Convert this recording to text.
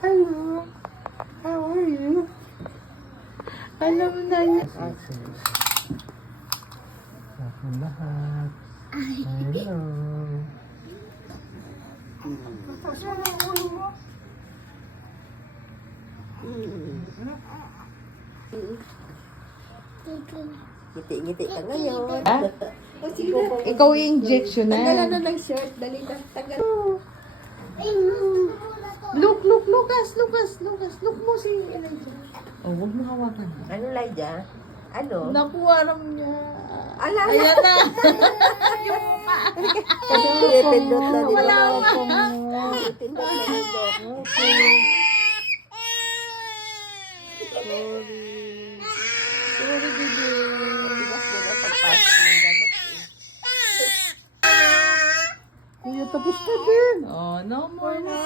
Hello. How are you? Alam mo na yun. Ako lahat. Hello. Ngiti-ngiti ka ngayon. Ha? O sige na. Ikaw i-injection Tanggalan na. na ng shirt. Dali na. Tanggal. Look, Lucas. Look mo si Elijah. Oh, huwag mo hawakan. Ano, Lydia? Ano? Naku, aram niya. Ala, ala. Ayan na. Yung mukha. Kasi pinipindot na nila. Wala Pinipindot na nila. Sorry, baby. Bigas din ang pagpasok ng gamot. Kuya, tapos ka din. Oh, no more na.